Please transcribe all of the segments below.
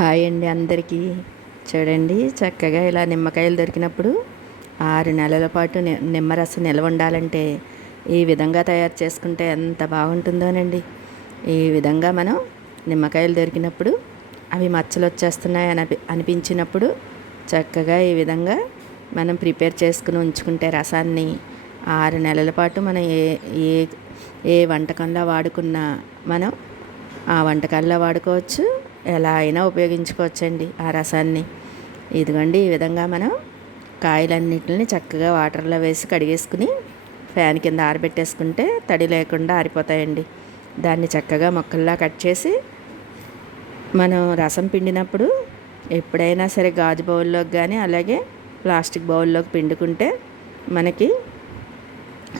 Hi అండి అందరికీ. చూడండి చక్కగా ఇలా నిమ్మకాయలు దొరికినప్పుడు ఆరు నెలల పాటు నిమ్మరసం నిల్వ ఉండాలంటే ఈ విధంగా తయారు చేసుకుంటే ఎంత బాగుంటుందోనండి. ఈ విధంగా మనం నిమ్మకాయలు దొరికినప్పుడు అవి మచ్చలు వచ్చేస్తున్నాయి అని అనిపించినప్పుడు చక్కగా ఈ విధంగా మనం ప్రిపేర్ చేసుకుని ఉంచుకుంటే రసాన్ని ఆరు నెలల పాటు మనం ఏ ఏ ఏ వంటకంలో వాడుకున్నా మనం ఆ వంటకాల్లో వాడుకోవచ్చు. ఎలా అయినా ఉపయోగించుకోవచ్చండి ఆ రసాన్ని. ఇదిగోండి ఈ విధంగా మనం కాయలన్నిటిని చక్కగా వాటర్లో వేసి కడిగేసుకుని ఫ్యాన్ కింద ఆరబెట్టేసుకుంటే తడి లేకుండా ఆరిపోతాయండి. దాన్ని చక్కగా మొక్కల్లా కట్ చేసి మనం రసం పిండినప్పుడు ఎప్పుడైనా సరే గాజు బౌల్లోకి కానీ అలాగే ప్లాస్టిక్ బౌల్లోకి పిండుకుంటే మనకి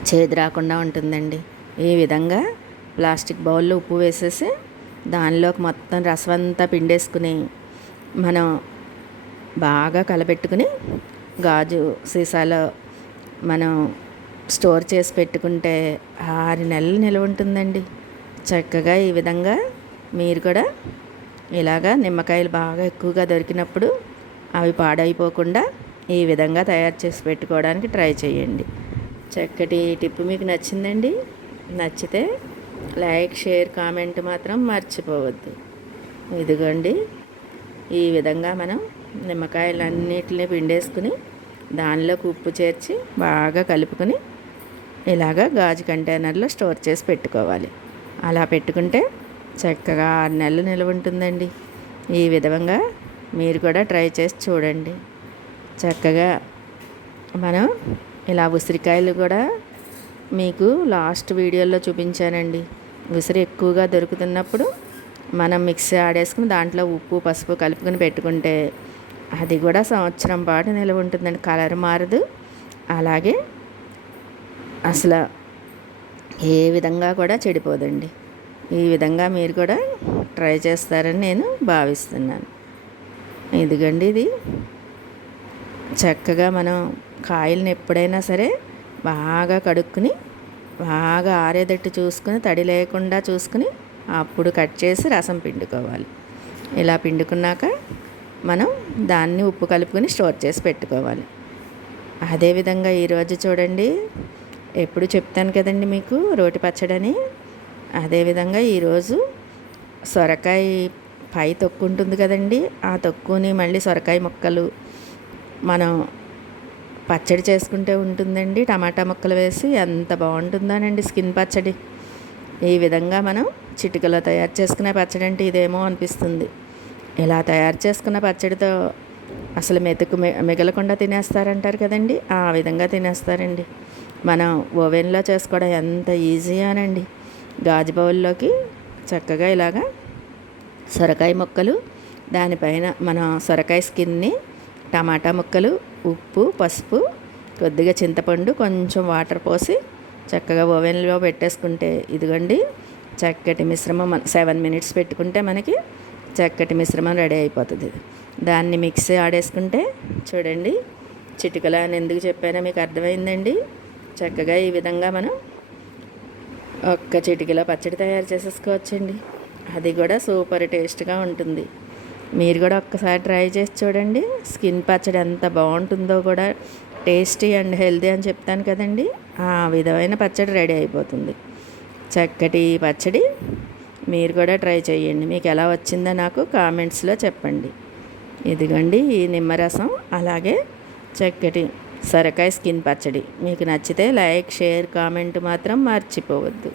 చేదు రాకుండా ఉంటుందండి. ఈ విధంగా ప్లాస్టిక్ బౌల్లో ఉప్పు వేసేసి దానిలోకి మొత్తం రసం అంతా పిండేసుకుని మనం బాగా కలపెట్టుకుని గాజు సీసాలో మనం స్టోర్ చేసి పెట్టుకుంటే ఆరు నెలలు నిల్వ ఉంటుందండి. చక్కగా ఈ విధంగా మీరు కూడా ఇలాగా నిమ్మకాయలు బాగా ఎక్కువగా దొరికినప్పుడు అవి పాడైపోకుండా ఈ విధంగా తయారు చేసి పెట్టుకోవడానికి ట్రై చేయండి. చక్కటి టిప్ మీకు నచ్చిందండి. నచ్చితే లైక్ షేర్ కామెంట్ మాత్రం మర్చిపోవద్దు. ఇదిగోండి ఈ విధంగా మనం నిమ్మకాయలన్నిటిని పిండేసుకుని దానిలోకి ఉప్పు చేర్చి బాగా కలుపుకొని ఇలాగా గాజు కంటైనర్లో స్టోర్ చేసి పెట్టుకోవాలి. అలా పెట్టుకుంటే చక్కగా ఆరు నెలలు నిల్వ ఉంటుందండి. ఈ విధంగా మీరు కూడా ట్రై చేసి చూడండి. చక్కగా మనం ఇలా ఉసిరికాయలు కూడా మీకు లాస్ట్ వీడియోలో చూపించానండి. ఉసిరి ఎక్కువగా దొరుకుతున్నప్పుడు మనం మిక్సీ ఆడేసుకుని దాంట్లో ఉప్పు పసుపు కలుపుకొని పెట్టుకుంటే అది కూడా సంవత్సరం పాటు నిల్వ ఉంటుందండి. కలర్ మారదు. అలాగే అసలు ఏ విధంగా కూడా చెడిపోదండి. ఈ విధంగా మీరు కూడా ట్రై చేస్తారని నేను భావిస్తున్నాను. ఇదిగండి ఇది. చక్కగా మనం కాయలను ఎప్పుడైనా సరే బాగా కడుక్కుని బాగా ఆరేదట్టు చూసుకుని తడి లేకుండా చూసుకుని అప్పుడు కట్ చేసి రసం పిండుకోవాలి. ఇలా పిండుకున్నాక మనం దాన్ని ఉప్పు కలుపుకొని స్టోర్ చేసి పెట్టుకోవాలి. అదేవిధంగా ఈరోజు చూడండి ఎప్పుడు చెప్తాను కదండి మీకు రోటి పచ్చడని. అదేవిధంగా ఈరోజు సొరకాయ పై తొక్కు ఉంటుంది కదండి ఆ తొక్కుని మళ్ళీ సొరకాయ ముక్కలు మనం పచ్చడి చేసుకుంటే ఉంటుందండి. టమాటా ముక్కలు వేసి ఎంత బాగుంటుందోనండి స్కిన్ పచ్చడి. ఈ విధంగా మనం చిటికలో తయారు చేసుకునే పచ్చడి అంటే ఇదేమో అనిపిస్తుంది. ఇలా తయారు చేసుకున్న పచ్చడితో అసలు మెతుకు మిగలకుండా తినేస్తారంటారు కదండి. ఆ విధంగా తినేస్తారండి. మనం ఓవెన్లో చేసుకోవడం ఎంత ఈజీగానండి గాజు బౌల్లోకి చక్కగా ఇలాగా సొరకాయ ముక్కలు దానిపైన మన సొరకాయ స్కిన్ని టమాటా ముక్కలు ఉప్పు పసుపు కొద్దిగా చింతపండు కొంచెం వాటర్ పోసి చక్కగా ఓవెన్లో పెట్టేసుకుంటే ఇదిగోండి చక్కటి మిశ్రమం సెవెన్ మినిట్స్ పెట్టుకుంటే మనకి చక్కటి మిశ్రమం రెడీ అయిపోతుంది. దాన్ని మిక్సీ ఆడేసుకుంటే చూడండి చిటికల అని ఎందుకు చెప్పానో మీకు అర్థమైందండి. చక్కగా ఈ విధంగా మనం ఒక్క చిటికలో పచ్చడి తయారు చేసేసుకోవచ్చండి. అది కూడా సూపర్ టేస్ట్గా ఉంటుంది. మీరు కూడా ఒక్కసారి ట్రై చేసి చూడండి. స్కిన్ పచ్చడి ఎంత బాగుంటుందో కూడా టేస్టీ అండ్ హెల్తీ అని చెప్తాను కదండి. ఆ విధమైన పచ్చడి రెడీ అయిపోతుంది. చక్కటి పచ్చడి మీరు కూడా ట్రై చేయండి. మీకు ఎలా వచ్చిందో నాకు కామెంట్స్లో చెప్పండి. ఇదిగండి ఈ నిమ్మరసం అలాగే చక్కటి సొరకాయ స్కిన్ పచ్చడి. మీకు నచ్చితే లైక్ షేర్ కామెంట్ మాత్రం మర్చిపోవద్దు.